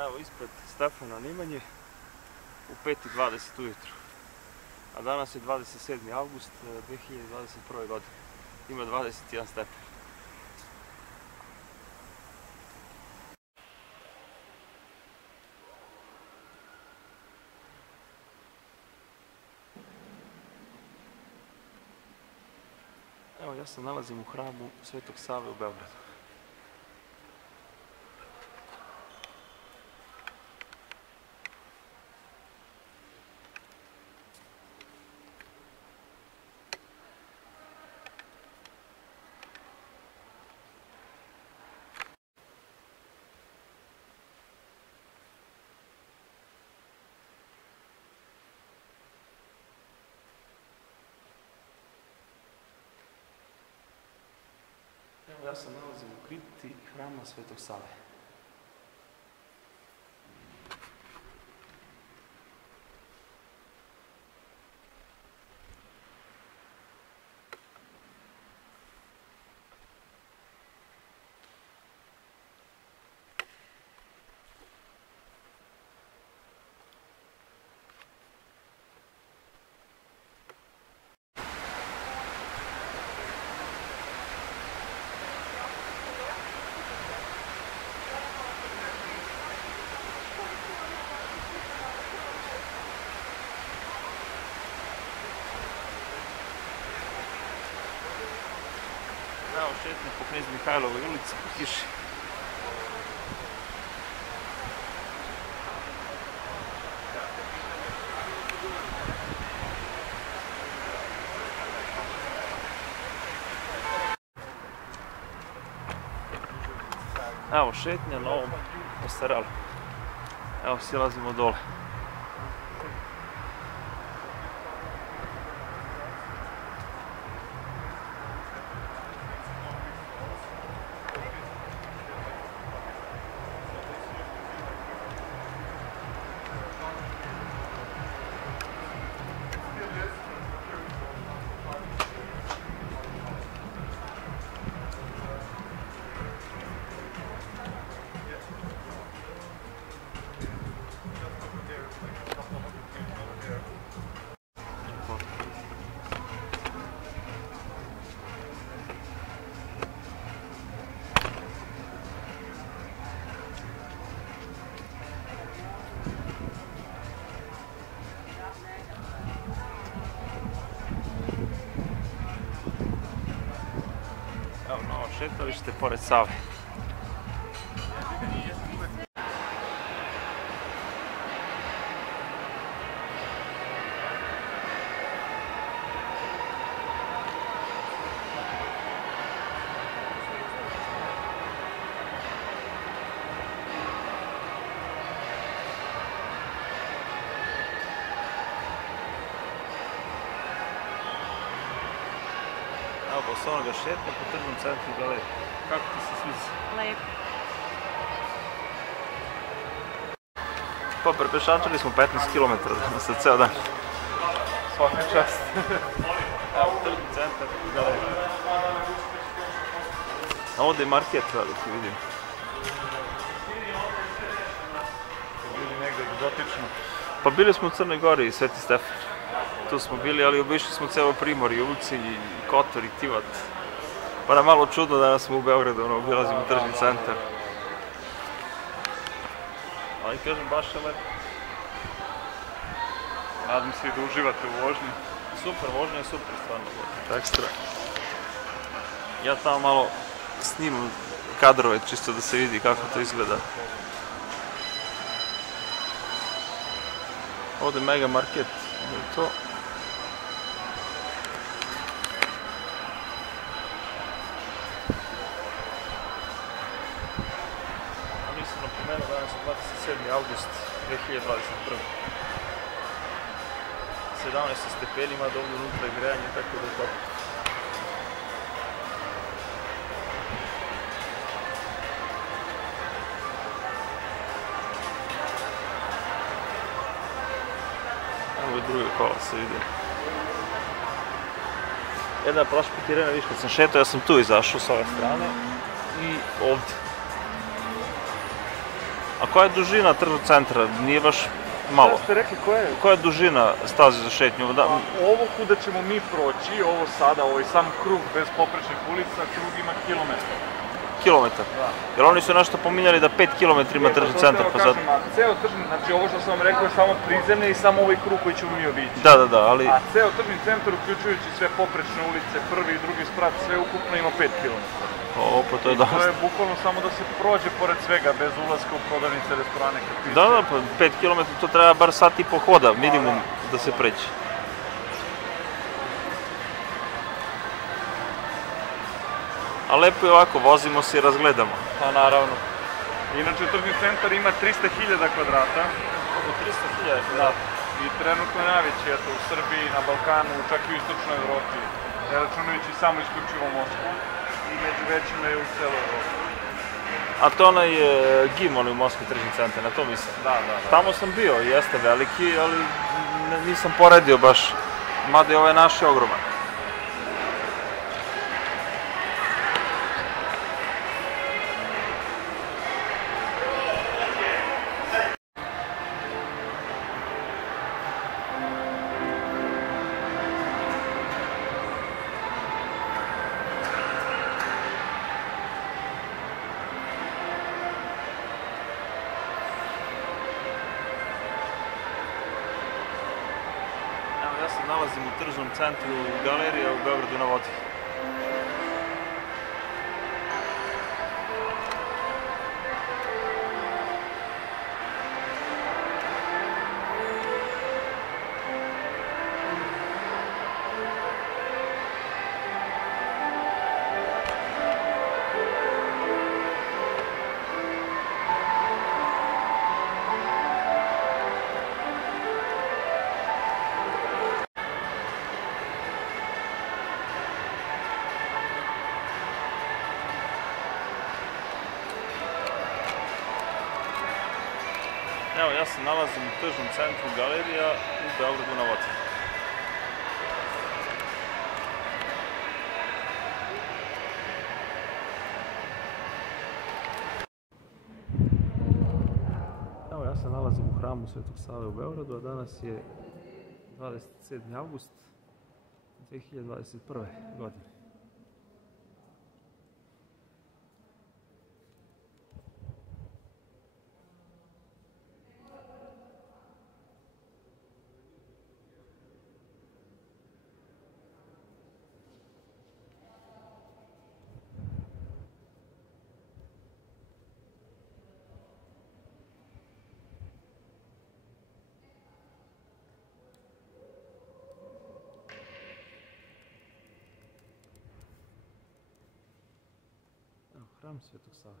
Evo ispred Stefana Nemanje u 5:20 ujutru. A danas je 27. avgust 2021. godine. Ima 21 stepen. Evo ja se nalazim u hramu Svetog Save u Beogradu. Evo ja se nalazim u kripti hrama Svetog Save. Evo šetnje po Knez Mihajlovoj ulici po kiši. Evo šetnja na ovom Ostaralu. Evo silazimo dole. Evo novo šetalište pored Save. Evo posle onoga šetnja po tržnom centru galerije. Kako ti se sviđa? Lepo. Pa prepešačili smo 15 km za ceo dan. Svaka čast. Evo tržni centar galerije. A ovdje je market veliki, vidim. Bili negdje egzotično. Pa bili smo u Crnoj Gori i Sveti Stefan. Tu smo bili, ali obišli smo celo Primorje, Ulcinj, Kotor i Tivat. Pa nam malo čudno danas smo u Beogradu, obilazimo tržni centar. Ali kažem, baš je lepo. Nadam se i da uživate u vožnji. Super, vožnja je super, stvarno. Ekstra. Ja tamo malo snimam kadrove, čisto da se vidi kako to izgleda. Ovdje je mega market, je to. Nisam napomenuo, danas je 27. avgust 2021. 17 stepeni, ima da ovdje unutra je grejanje, tako da je toplo. Evo je druga kola se vidi. Jedna prošla put Irena, viš kad sam šetao, ja sam tu izašao s ove strane i ovdje. A koja je dužina tržnog centra? Nije baš malo. Šta ste rekli, koja je? Koja je dužina staze za šetnju? Pa, ovo kuda ćemo mi proći, ovo sada, ovaj sam krug bez poprečnih ulica, krug ima kilometar. Kilometar? Da. Jer oni su nešto pominjali da 5 km ima tržni centar, pa zato... Ceo tržni, znači ovo što sam vam rekao je samo prizemlje i samo ovaj krug koji ćemo mi obići. Da, ali... A ceo tržni centar, uključujući sve poprečne ulice, prvi i drugi sprat, sve ukupno ima 5 km. Pa to je dosta. To je bukvalno samo da se prođe pored svega, bez ulaska u prodavnice, restorane, kafiće. Da, pa 5 km to treba bar sat i po hoda, minimum, da se pređe. A lepo je ovako, vozimo se i razgledamo. Pa naravno. Inače, tržni centar ima 300.000 kvadrata. Oko 300.000 kvadrata. I trenutno je najveći, eto, u Srbiji, na Balkanu, čak i u istočnoj Evropi. Ne računajući samo isključivo Moskvu. I među većima je u celoj Evropi. A to onaj GIM, onaj u Moskvi tržni centar, na to mislim? Da. Tamo sam bio, jeste veliki, ali nisam poredio baš. Mada je ovaj naš je ogroman. Ja se nalazim u tržnom centru Galerija u Beogradu na vodi. Evo, ja se nalazim u tržnom centru Galerija u Beogradu na vodi. Evo, ja se nalazim u hramu Svetog Save u Beogradu, a danas je 27. avgust 2021. godine. Hram Svetog Save.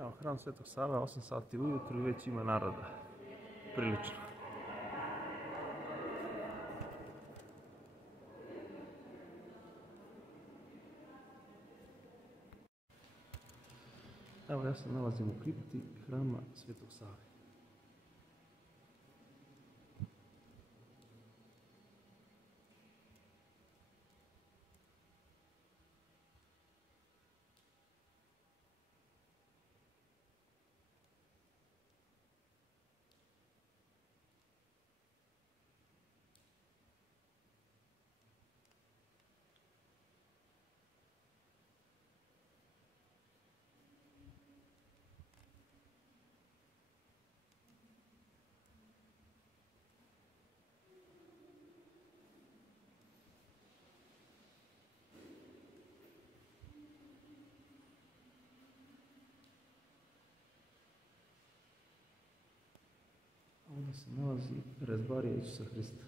Evo, hram Svetog Save, 8 sati ujutru i već ima naroda. Prilično. Evo, ja se nalazim u kripti hrama Svetog Save. Tamo se nalazi rezbarija Isusa Hrista.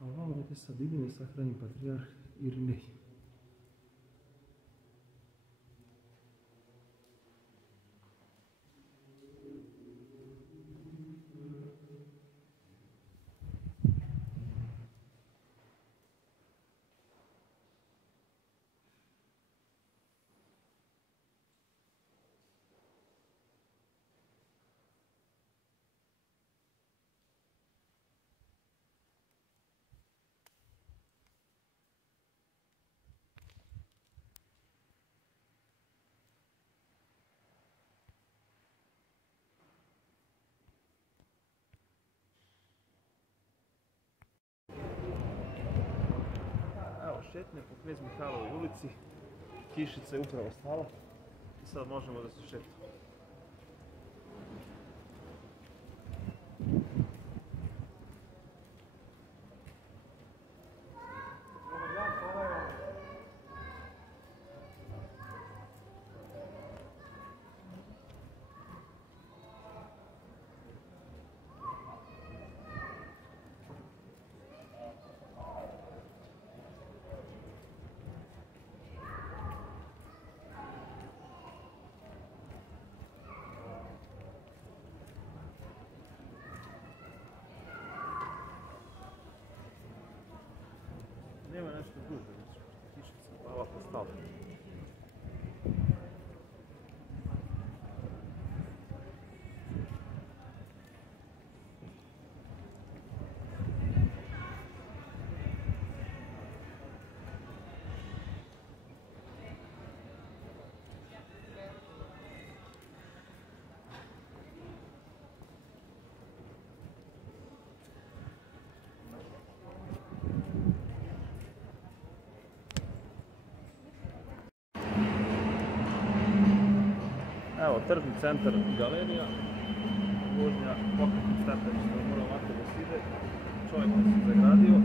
A ovamo je sa divljenje sahranjen patrijarh Irinej. Evo šetne po Knez Mihajlovoj ulici, kišica je upravo stala i sad možemo da se šetamo. Nema nešto duže, kišica pa ovako stala. Evo, tržni centar, galerija, vožnja pokretnim stepeništima, mora ovako da se ide, čovjek se zagradio.